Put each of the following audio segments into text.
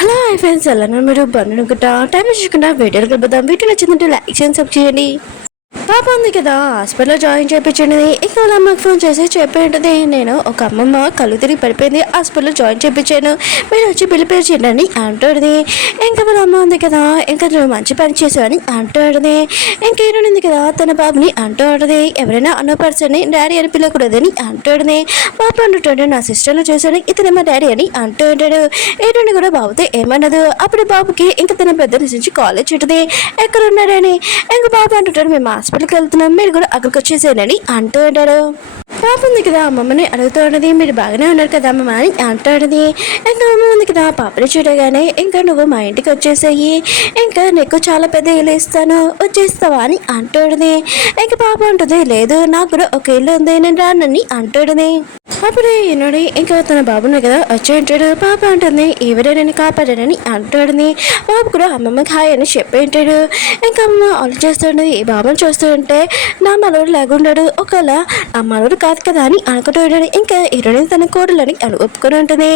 Hello hi friends ఎలా మీరు బండి టైం చూసుకుంటా వీడియోలు కలుపుదాం. వీడియో నచ్చిందంటే లైక్ చేయండి, సబ్స్క్రైబ్ చేయండి. పాప ఉంది కదా హాస్పిటల్లో జాయిన్ చేయించండి. ఇక వాళ్ళ అమ్మకి ఫోన్ చేసి చెప్పేంటది, నేను ఒక అమ్మమ్మ కళ్ళు తిరిగి పడిపోయింది, హాస్పిటల్లో జాయిన్ చేయించాను, మీరు వచ్చి పిలిపించండి అని అంటాడుది. ఇంకా వాళ్ళ అమ్మ ఉంది కదా, ఇంకా నువ్వు మంచి పని చేసావని అంటాడుది. ఇంకేనుంది కదా తన బాబుని అంటాడుది, ఎవరైనా అన్న పర్సన్ని డాడీ అని పిలవకూడదని అంటాడుది. పాప అంటుంటాడు, నా సిస్టర్ను చూసాను, ఇతనే మా డాడీ అని అంటూ ఉంటాడు. ఏడుని కూడా బాబుతో ఏమన్నదు. అప్పుడు బాబుకి ఇంకా తన పెద్ద నుంచి కాలేజ్ ఉంటుంది, ఎక్కడ ఉన్నాడని. ఇంకా బాబు అంటుంటాడు, మేము హాస్పిటల్కి వెళ్తున్నాం, మీరు కూడా అక్కడికి వచ్చేసేనని అంటూ ఉంటాడు. పాప ఉంది కదా అమ్మమ్మని అడుగుతూ ఉన్నది, మీరు బాగానే ఉన్నారు కదా అమ్మమ్మ అని అంటాడుది. ఇంకా అమ్మ ఉంది కదా పాపని చూడగానే, ఇంకా నువ్వు మా ఇంటికి వచ్చేసేయి, ఇంకా నీకు చాలా పెద్ద ఇల్లు ఇస్తాను, వచ్చేస్తావా అని అంటాడుది. ఇంకా పాప ఉంటుంది, లేదు నాకు కూడా ఒక ఇల్లు ఉంది, నేను రానని అంటాడుది. అప్పుడే ఈనాడు ఇంకా తన బాబుని కదా వచ్చి ఉంటాడు. పాప అంటుంది, ఎవరే నేను కాపాడానని అంటాడుది. బాబు కూడా అమ్మమ్మకి హాయ్ అని చెప్పి ఉంటాడు. ఇంకా అమ్మ ఆలోచిస్తుండదు, ఈ బాబుని చూస్తూ ఉంటే నా మనవడు లాగుండాడు, ఒకవేళ ఆ మనవడు కాదు కదా అని అనుకుంటూ ఉంటాడు. ఇంకా ఈరోజు తన కోడలని ఒప్పుకొని ఉంటుంది.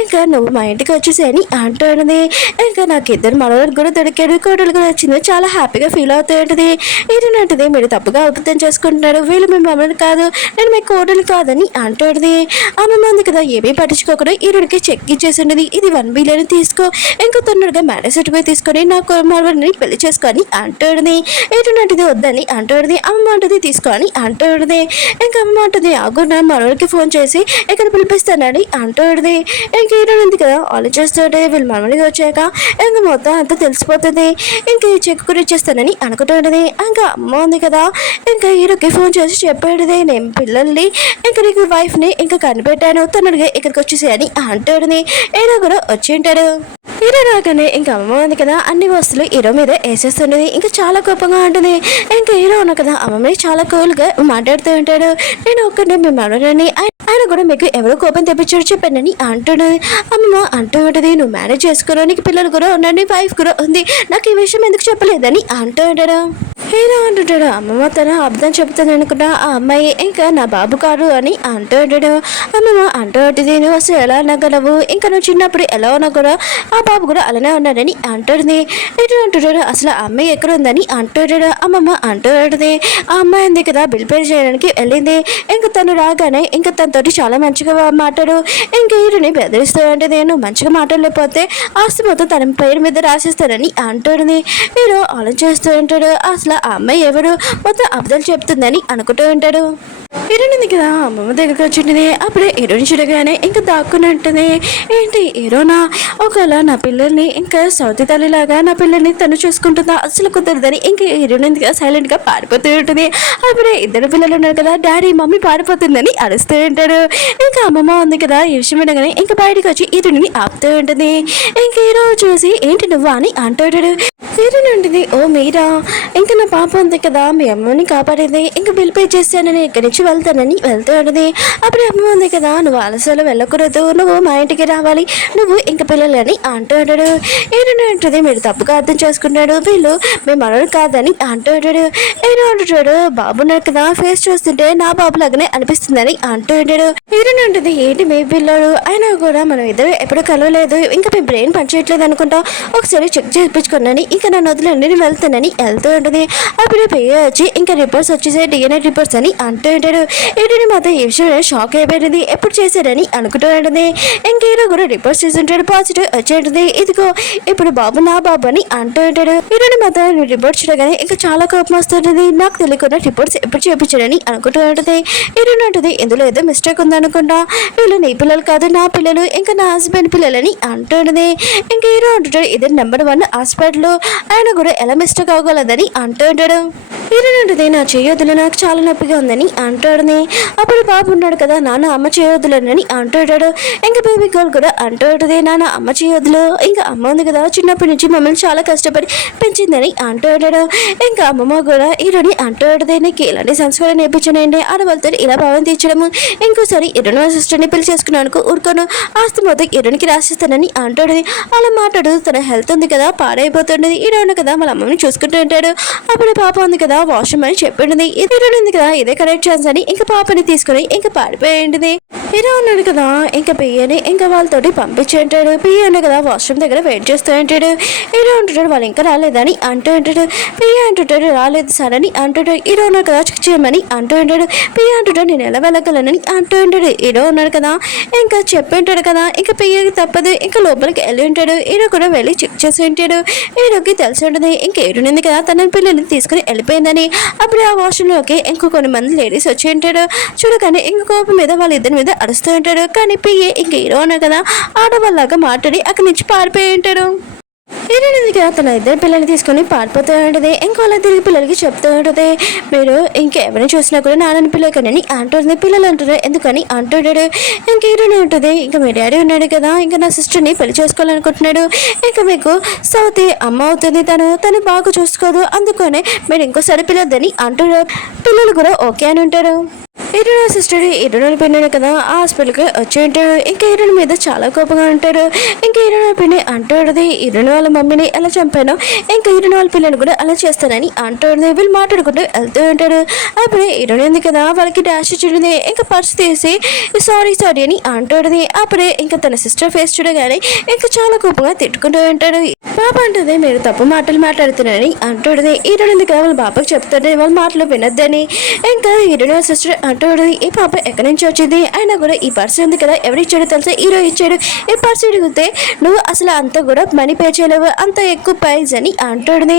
ఇంకా నువ్వు మా ఇంటికి వచ్చేసి అని అంటాడుది. ఇంకా నాకు ఇద్దరు మనవడు కూడా దొరికాడు, కోడలు కూడా వచ్చింది, చాలా హ్యాపీగా ఫీల్ అవుతూ ఉంటుంది. ఏంటంటే మీరు తప్పుగా అబద్ధం చేసుకుంటున్నారు, వీళ్ళు మీ మమ్మల్ని కాదు, నేను మీ కోడలు కాదని అంటాడుది. అమ్మమ్మ ఉంది కదా ఏమీ పట్టించుకోకుండా ఈరుడికి చెక్ ఇచ్చేసిండది, ఇది 1 బిలియన్ తీసుకో, ఇంకా తొందరగా మ్యారేజ్ సర్టిఫికేట్ తీసుకొని నాకు మనవడిని పెళ్లి చేసుకొని అంటాడుది. ఏంటంటే వద్దని అంటాడుది. అమ్మ అంటది తీసుకో అని అంటాడుది. ఇంకా అమ్మ అంటది, ఆగు నా మనవడికి ఫోన్ చేసి ఇక్కడ పిలిపిస్తానని అంటాడుది. ఇంక ఈరోజు ఉంది కదా ఆలోచిస్తుంటే వీళ్ళు మనవడికి వచ్చాక ఇంకా మొత్తం అంతా తెలిసిపోతుంది. ఇంకా ఈ చెక్ కూడా ఇచ్చేస్తానని అనుకుంటుంటది. ఇంకా అమ్మ ఉంది కదా ఇంకా ఈరోకి ఫోన్ చేసి చెప్పాడుది, నేను పిల్లల్ని ఇంకా నీకు వైఫ్ని ఇంకా కనిపెట్టాను, తొందరగా ఇక్కడికి వచ్చేసేయని అంటాడుది. ఏదో కూడా వచ్చి ఉంటాడు. హీరో రాగానే ఇంకా అమ్మ ఉంది కదా అన్ని వస్తువులు హీరో మీద వేసేస్తుండేది. ఇంకా చాలా కోపంగా ఉంటుంది. ఇంకా హీరో ఉన్నా కదా అమ్మని చాలా కూల్గా మాట్లాడుతూ ఉంటాడు, నేను ఒక్కడే మీ మనవడని, ఆయన కూడా మీకు ఎవరో కోపం తెప్పించాడు చెప్పానని అంటున్నది. అమ్మమ్మ అంటూ ఉంటుంది, నువ్వు మ్యారేజ్ చేసుకున్నావు, నీకు పిల్లలు కూడా ఉన్నాడు, వైఫ్ కూడా ఉంది, నాకు ఈ విషయం ఎందుకు చెప్పలేదని అంటూ ఉంటాడు. హీరో అంటుంటాడు, అమ్మమ్మ తన అర్థం చెప్తుంది అనుకున్నా ఆ అమ్మాయి ఇంకా నా బాబు కాదు అని అంటూ ఉంటాడు. అమ్మమ్మ అంటూ ఉంటుంది, నువ్వు అసలు ఎలా అనగలవు, ఇంకా నువ్వు చిన్నప్పుడు ఎలా ఉన్నా కూడా ఆ బాబు కూడా అలానే ఉన్నాడని అంటుంది. ఇటు అంటుంటాడు, అసలు ఆ అమ్మాయి ఎక్కడ ఉందని అంటుంటాడు. అమ్మమ్మ అంటూ ఉంటుంది, ఆ అమ్మాయి ఉంది కదా బిల్ పే చేయడానికి వెళ్ళింది, ఇంకా తను రాగానే ఇంకా తనతోటి చాలా మంచిగా మాట్లాడు, ఇంకా హీరోని బెదిరిస్తూ ఉంటుంది, నువ్వు మంచిగా మాట్లాడలేకపోతే ఆస్తి మొత్తం తన పేరు మీద రాసిస్తానని అంటుంది. హీరో ఆలోచిస్తూ ఉంటాడు, అసలు ఆ అమ్మాయి ఎవరు, మొత్తం అబద్ధాలు చెప్తుందని అనుకుంటూ ఉంటాడు. హీరోయిన్ కదా అమ్మమ్మ దగ్గరికి వచ్చింది. అప్పుడే హీరోయిన్ చూడగానే ఇంకా దాక్కున్నట్టుంది, ఏంటి హీరోనా, ఒకవేళ నా పిల్లల్ని ఇంకా సౌతి తల్లిలాగా నా పిల్లల్ని తను చూసుకుంటుందా, అసలు కుదరదని ఇంకా హీరోయిన్ సైలెంట్ గా పారిపోతూ ఉంటుంది. అప్పుడే ఇద్దరు పిల్లలు ఉన్నారు కదా, డాడీ మమ్మీ పారిపోతుందని అరుస్తూ ఉంటారు. ఇంకా అమ్మమ్మ ఉంది కదా ఈ విషయం వినగానే ఇంకా బయటకు వచ్చి హీరోయిన్ ఆపుతూ ఉంటుంది. ఇంకా హీరో చూసి ఏంటి నువ్వా అని అంటాడు. హీరోయిన్ ఉంటుంది, ఓ మీరా, ఇంకా నా పాప ఉంది కదా మీ అమ్మని కాపాడేది, ఇంకా బిల్ పే చేస్తానని ఇక్కడి నుంచి వెళ్తానని వెళ్తూ ఉంటుంది. అప్పుడు అమ్మ ఉంది కదా, నువ్వు ఆలస్యాలు వెళ్ళకూడదు, నువ్వు మా ఇంటికి రావాలి, నువ్వు ఇంక పిల్లలని అంటూ ఉంటాడు. ఏంటంటే మీరు తప్పుగా అర్థం చేసుకుంటాడు, వీళ్ళు మీ మనడు కాదని అంటూ ఉంటాడు. ఏదో అంటుంటాడు, బాబున్నాడు కదా ఫేస్ చూస్తుంటే నా బాబు లాగానే అనిపిస్తుందని అంటూ ఉంటాడు. హీరోయిన్ ఉంటుంది, ఏంటి మీ పిల్లడు అయినా కూడా మనం ఇద్దరు ఎప్పుడు కలవలేదు, ఇంకా మీ బ్రెయిన్ పనిచేయట్లేదు అనుకుంటా, ఒకసారి చెక్ చేయించుకున్నాను, ఇంకా నన్ను వదిలేండి నేను వెళ్తానని వెళ్తూ ఉంటుంది. అప్పుడు పేరు వచ్చి ఇంకా రిపోర్ట్స్ వచ్చేసే డిఎన్ఏ రిపోర్ట్స్ అని అంటూ ఉంటాడు. ఏంటంటే మాత్రం ఈ విషయం షాక్ అయిపోయింది, ఎప్పుడు చేశాడని అనుకుంటూ ఉంటుంది. ఇంకేదో కూడా రిపోర్ట్స్ చేస్తుంటాడు, పాజిటివ్ వచ్చి ఉంటుంది, ఇదిగో ఇప్పుడు బాబు నా బాబు అని అంటూ ఉంటాడు. ఈరోజు మాత్రం రిపోర్ట్స్ చూడగానే ఇంకా చాలా కోపం వస్తుంటుంది, నాకు తెలియకుండా రిపోర్ట్స్ ఎప్పుడు చేయించాడని అనుకుంటూ ఉంటుంది. ఈరోజు ఉంటుంది, ఇందులో ఏదో మిస్టేక్ ఉందనుకుంటా, వీళ్ళు నీ పిల్లలు కాదు నా పిల్లలు, ఇంకా నా హస్బెండ్ పిల్లలని అంటూ ఉంటుంది. ఇంకా హీరో అంటుంటాడు, ఇది నెంబర్ 1 హాస్పిటల్, ఆయన కూడా ఎలా మిస్టేక్ అవ్వగలదని అంటూ ఉంటాడు. హీరోయిన్ నా చేయొద్దులు నాకు చాలా నొప్పిగా ఉందని అంటాడుని. అప్పుడు బాబు ఉన్నాడు కదా, నాన్న అమ్మ చేయొద్దులని అంటాడు. ఇంకా బేబీ గర్ల్ కూడా అంటాడుది, నాన్న అమ్మ చేయొద్దులు, ఇంకా అమ్మ ఉంది కదా చిన్నప్పటి నుంచి మమ్మల్ని చాలా కష్టపడి పెంచిందని అంటాడు. ఇంకా అమ్మమ్మ కూడా హీరోని అంటాడుది, నీకు ఇలాంటి సంస్కారం నేర్పించానండి, ఆడవాళ్ళతో ఇలా భావం తీర్చడము, ఇంకోసారి హీరోని సిస్టర్ని పెళ్లి చేసుకున్నాను ఊరుకోను, ఆస్తి మొత్తం హీరోనికి రాసిస్తానని అంటాడు. అలా మాట్లాడు తన హెల్త్ ఉంది కదా పాడైపోతుండేది. ఉన్న కదా వాళ్ళ అమ్మని చూసుకుంటూ ఉంటాడు. అప్పుడు పాప ఉంది కదా వాష్రూమ్ అని చెప్పింది. హీరో ఉంది కదా ఇదే కరెక్ట్ ఛాన్స్ అని ఇంకా పాపని తీసుకుని ఇంకా పారిపోయింది. హీరో ఉన్నాడు కదా ఇంకా పియ్యని ఇంకా వాళ్ళతోటి పంపించి ఉంటాడు. పియ్య ఉన్నాడు కదా వాష్రూమ్ దగ్గర వెయిట్ చేస్తూ ఉంటాడు. హీరో అంటుంటాడు వాళ్ళు ఇంకా రాలేదని అంటూ ఉంటాడు. పియ్య అంటుంటాడు రాలేదు సార్ అని అంటుంటాడు. హీరో ఉన్నాడు కదా చెక్ చేయమని అంటూ ఉంటాడు. పియ్య అంటుంటాడు నేను ఎలా వెళ్ళగలనని అంటూ ఉంటాడు. హీరో ఉన్నాడు కదా ఇంకా చెప్పి ఉంటాడు కదా ఇంకా పియ్యకి తప్పదు ఇంకా లోపలికి వెళ్ళి ఉంటాడు. హీరో కూడా వెళ్ళి చెక్ చేసి ఉంటాడు. హీరోకి తెలిసి ఉంటుంది ఇంకా హీరోనింది కదా తన పిల్లల్ని తీసుకుని వెళ్ళిపోయిందని. అప్పుడు ఆ వాష్రూమ్లోకి ఇంకో కొన్ని మంది లేడీస్ వచ్చి ఉంటాడు. చూడగానే ఇంకో కోపం మీద వాళ్ళిద్దరి మీద అరుస్తూ ఉంటాడు. కానీ పియ్యే ఇంక హీరో ఉన్నాడు కదా ఆడవాళ్ళగా మాట్లాడి అక్కడి నుంచి పారిపోయి ఉంటాడు. హీరోయిన్ కదా తన ఇద్దరు పిల్లల్ని తీసుకొని పారిపోతూ ఉంటుంది. ఇంకో వాళ్ళ తిరిగి పిల్లలకి చెప్తూ ఉంటుంది మీరు ఇంకెవరిని చూసినా కూడా నాన్నని పిల్లకని అంటుంది. పిల్లలు అంటారు ఎందుకని అంటుంటాడు. ఇంక హీరోయిన్ ఉంటుంది ఇంకా మీ డాడీ ఉన్నాడు కదా ఇంకా నా సిస్టర్ని పెళ్లి చేసుకోవాలనుకుంటున్నాడు. ఇంకా మీకు సౌతి అమ్మ అవుతుంది తను బాగా చూసుకోదు అందుకనే మీరు ఇంకోసారి పిల్లొద్దని అంటారు. పిల్లలు కూడా ఓకే అని ఉంటారు. హీరోయిన్ సిస్టర్ హీరోయిన్ పిన్ని కదా ఆ హాస్పిటల్కి వచ్చి ఉంటాడు. ఇంకా హీరోయిన్ మీద చాలా కోపంగా ఉంటాడు. ఇంకా హీరోయిన్ పిన్ని అంటాడుది హీరోయిన్ వాళ్ళ మమ్మీని ఎలా చంపాను ఇంకా హీరోయిన్ వాళ్ళ పిల్లలు కూడా అలా చేస్తానని అంటాడుది. వీళ్ళు మాట్లాడుకుంటూ వెళ్తూ ఉంటాడు. అప్పుడు హీరోయిన్ ఉంది కదా వాళ్ళకి డాష్ ఇచ్చింది. ఇంకా పర్స్ తీసి సారీ అని అంటాడుది. అప్పుడే ఇంకా తన సిస్టర్ ఫేస్ చూడగానే ఇంకా చాలా కోపంగా తిట్టుకుంటూ ఉంటాడు. పాప అంటుంది మీరు తప్పు మాటలు మాట్లాడుతున్నారని అంటాడుది. హీరోయిన్ ఉంది కదా వాళ్ళ బాబాకి చెప్తాడు వాళ్ళ మాటలు వినొద్దని. ఇంకా హీరోయిన్ సిస్టర్ అంటాడు ఈ పాప ఎక్కడి నుంచి వచ్చింది అయినా కూడా ఈ పర్స్ ఉంది కదా ఎవరు ఇచ్చాడో తెలుసా హీరో ఇచ్చాడు. ఈ పర్స్ అడిగితే నువ్వు అసలు అంత కూడా మనీ పే చేయలేవు అంత ఎక్కువ ప్రైజ్ అని అంటాడుది.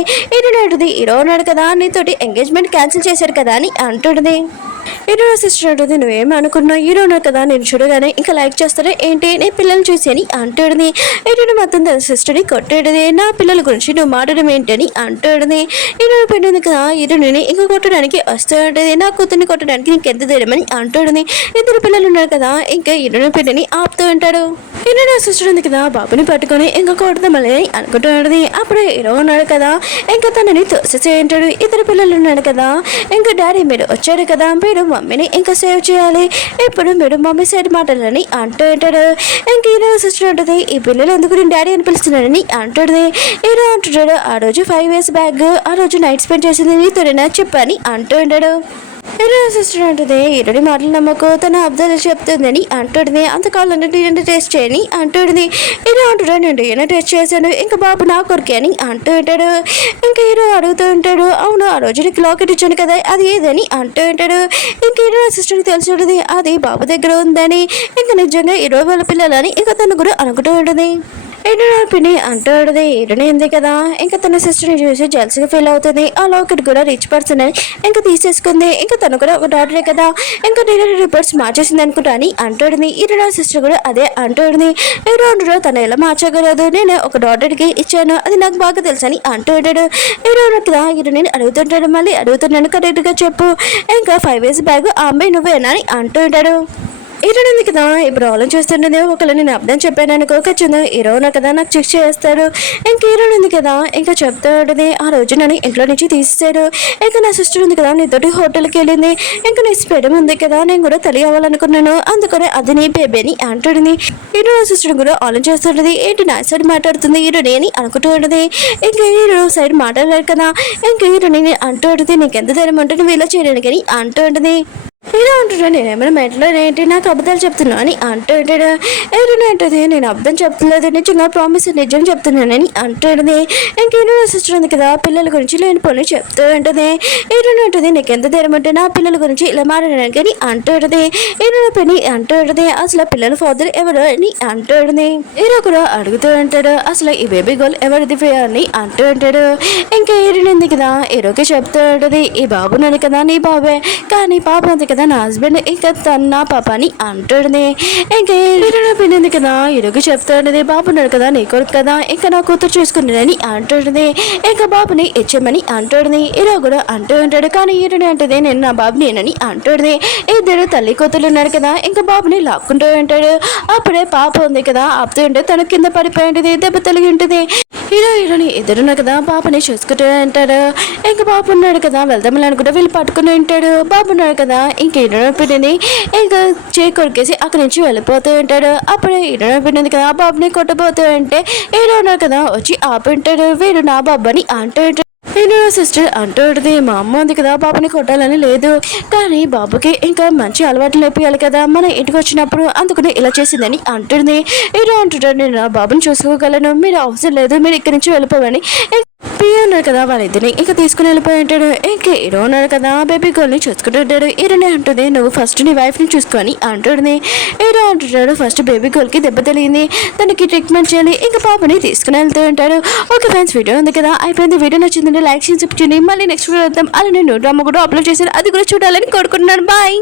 హీరో ఉన్నాడు కదా నీతోటి ఎంగేజ్మెంట్ క్యాన్సిల్ చేశారు కదా అని అంటాడుది. హీరో సిస్టర్ అంటుంది నువ్వేం అనుకున్నావు హీరో ఉన్నాడు కదా నేను చూడగానే ఇంకా లైక్ చేస్తారా ఏంటి నీ పిల్లల్ని చూసి అని అంటాడుది. హీరోని మొత్తం తన సిస్టర్ని కొట్టాడుది. నా పిల్లల గురించి నువ్వు మాట్లాడడం ఏంటని అంటాడుది. హీరో పెట్టింది కదా హీరోని ఇంకా కొట్టడానికి వస్తూ ఉంటుంది. నా కూతుర్ని కొట్టడానికి నీకు ఎంత ధైర్యమని అంటాడుది. ఇద్దరు పిల్లలు ఉన్నారు కదా ఇంకా హీరోని పిల్లని ఆపుతూ ఉంటాడు. హీరో సిస్టర్ ఉంది కదా బాబుని పట్టుకొని ఇంకా కొడదామని అనుకుంటూ ఉంటుంది. అప్పుడు హీరో ఉన్నాడు కదా ఇంకా తనని తోసేసే ఉంటాడు. ఇద్దరు పిల్లలు ఉన్నాడు కదా ఇంకా డాడీ మీరు వచ్చాడు కదా మీరు మమ్మీని ఇంకా సేవ్ చేయాలి ఇప్పుడు మీరు మమ్మీ సైడ్ మాటలని అంటూ ఉంటాడు. ఇంక హీరో సిస్టర్ ఉంటుంది ఈ పిల్లలు ఎందుకు నేను డాడీ అని పిలుస్తున్నాడని అంటాడు. హీరో అంటుంటాడు ఆ రోజు 5 years బ్యాక్ ఆ రోజు నైట్ స్పెండ్ చేసింది నీతోనేనా చెప్పని అంటూ ఉంటాడు. హీరో సిస్టర్ అంటుంది హీరోని మాటలు నమ్మకు తన అబ్దాలు చెప్తుందని అంటుంది. అంతకాలం డిఎన్ఏ టెస్ట్ చేయని అంటుంది. హీరో అంటాడు నేను డిఎన్ఏ టెస్ట్ చేశాను ఇంకా బాబు నా కొరికే అని అంటూ ఉంటాడు. ఇంకా హీరో అడుగుతూ ఉంటాడు అవును ఆ రోజు నీకు లాకెట్ ఇచ్చాను కదా అది ఏదని అంటూ ఉంటాడు. ఇంక హీరో సిస్టర్కి తెలిసి ఉంటుంది అది బాబు దగ్గర ఉందని ఇంకా నిజంగా హీరో వాళ్ళ పిల్లలని ఇంకా తను కూడా అనుకుంటూ ఉంటుంది. హీరోని పిన్ని అంటాడుది హీరోని ఉంది కదా ఇంకా తన సిస్టర్ని చూసి జల్సీగా ఫీల్ అవుతుంది. ఆ లాకెట్ కూడా రిచ్ పర్సన్ అని ఇంకా తీసేసుకుంది. ఇంకా తను కూడా ఒక డాక్టరే కదా ఇంకా డెలివరీ రిపోర్ట్స్ మార్చేసింది అనుకుంటా అని అంటాడుది. హీరో సిస్టర్ కూడా అదే అంటాడుది. హీరో అంటాడు తను ఎలా మార్చగలదు నేను ఒక డాక్టర్కి ఇచ్చాను అది నాకు బాగా తెలుసు అని అంటాడు. హీరో కదా హీరోని అడుగుతుంటాడు మళ్ళీ అడుగుతున్నాను కరెక్ట్గా చెప్పు ఇంకా 5 years బ్యాక్ ఆ అమ్మాయి నువ్వేనా అని అంటుంటాడు. హీరోయిన్ ఉంది కదా ఇప్పుడు ఆలోచిస్తుంటుంది ఒకవేళ నేను అర్థం చెప్పాను అనుకో ఖచ్చితంగా హీరోనా కదా నాకు చెక్ చేస్తాడు. ఇంక హీరోయిన్ ఉంది కదా ఇంకా చెప్తా ఉంటుంది ఆ రోజు నన్ను ఇంట్లో నుంచి తీసేశాడు. ఇంకా నా సిస్టర్ ఉంది కదా నీతోటి హోటల్కి వెళ్ళింది ఇంకా నీ స్పెడం ఉంది కదా నేను కూడా తల్లి అవ్వాలనుకున్నాను అందుకనే అది నీ బేబీ అని అంటుంది. హీరో సిస్టర్ కూడా ఆలోచిస్తుంటుంది ఏంటి నా సైడ్ మాట్లాడుతుంది హీరోని అని అనుకుంటూ ఉంటుంది. ఇంకా హీరో సైడ్ మాట్లాడలేదు కదా ఇంకా హీరోని అంటూ ఉంటుంది నీకెంత ధైర్యం అంటే నువ్వు ఇలా చేయడానికి అని అంటూ ఉంటుంది. హీరో అంటాడు నేనేమైనా మెట్లో ఏంటి నాకు అబద్ధాలు చెప్తున్నా అని అంటాడు. హీరోని అంటుంది నేను అబద్ధం చెప్తలేదు నిజంగా ప్రామిస్ నిజం చెప్తున్నానని అంటాడుది. ఇంక హీరో సిస్టర్ ఉంది కదా పిల్లల గురించి లేని పనులు చెప్తూ ఉంటుంది. హీరోని అంటుంది నీకు ఎంత ధైర్యం అంటే నా పిల్లల గురించి ఇలా మాట్లాడడానికి అని అంటాడుది. హీరోని పని అంటాడుది అసలు పిల్లల ఫాదర్ ఎవరు అని అంటాడుది. హీరో కూడా అడుగుతూ ఉంటాడు అసలు ఈ బేబీ గర్ల్ ఎవరిది అని అంటూ ఉంటాడు. ఇంకా హీరోని ఉంది కదా హీరోకి చెప్తూ ఉంటుంది ఈ బాబు నన్ను కదా నీ బాబే కానీ పాప ఉంది కదా నా హస్బెండ్ ఇంకా తన పాప అని అంటుంది. ఇంకా హీరోని పిన్నింది కదా హీరోకి చెప్తాడు బాబున్నాడు కదా నీ కొడుకు కదా ఇంకా నా కూతురు చూసుకున్నాడని అంటుంది. ఇంకా బాబుని ఇచ్చామని అంటుంది. హీరో కూడా అంటూ ఉంటాడు కానీ హీరోని అంటుంది నేను నా బాబు నేనని అంటుంది. ఇద్దరు తల్లి కూతురు ఉన్నారు కదా ఇంకా బాబుని లాక్కుంటూ ఉంటాడు. అప్పుడే పాప ఉంది కదా ఆపుతూ ఉంటే తన కింద పడిపోయి ఉంటుంది దెబ్బ తలిగి ఉంటుంది. హీరోని ఎదురున్నా కదా పాపని చూసుకుంటూ ఉంటాడు. ఇంకా బాబు ఉన్నాడు కదా వెళ్దామని అనుకుంటే వీళ్ళు పట్టుకుని ఉంటాడు. బాబు ఉన్నాడు కదా ఇంక హీరోని పిండిని ఇంకా చేయి కొరికేసి అక్కడి నుంచి వెళ్ళిపోతూ ఉంటాడు. అప్పుడే హీరోని పిండింది కదా బాబుని కొట్టబోతూ ఉంటే హీరో ఉన్నాడు కదా వచ్చి ఆపింటాడు. వీడు నా బాబు అని అంటూ ఉంటాడు. నేను సిస్టర్ అంటూ ఉంటుంది, మా అమ్మ ఉంది కదా బాబుని కొట్టాలని లేదు, కానీ బాబుకి ఇంకా మంచి అలవాట్లు నేర్పియాలి కదా మన ఇంటికి వచ్చినప్పుడు, అందుకని ఇలా చేసిందని అంటుంది. హీరో అంటుంటాడు, నేను నా బాబుని చూసుకోగలను, మీరు అవసరం లేదు, మీరు ఇక్కడి నుంచి వెళ్ళిపోవని. పియ్య ఉన్నాడు కదా వాళ్ళిద్దరిని ఇంకా తీసుకుని వెళ్ళిపోయి ఉంటాడు. ఇంకా హీరో ఉన్నాడు కదా బేబీ గర్ల్ని చూసుకుంటూ ఉంటాడు. హీరోనే అంటుంది, నువ్వు ఫస్ట్ నీ వైఫ్ని చూసుకొని అంటుంది. హీరో అంటుంటాడు, ఫస్ట్ బేబీ గర్ల్కి దెబ్బ తెలియంది, తనకి ట్రీట్మెంట్ చేయాలి, ఇంకా పాపని తీసుకుని వెళ్తూ ఉంటాడు. ఓకే ఫ్రెండ్స్, వీడియో ఉంది కదా అయిపోయింది. వీడియో నచ్చిందంటే లైక్ చేసి మళ్ళీ నెక్స్ట్ వీడియో వద్దాం. అలా నేను డ్రామా కూడా అప్లోడ్ చేశాను, అది కూడా చూడాలని కోరుకుంటున్నాను. బాయ్.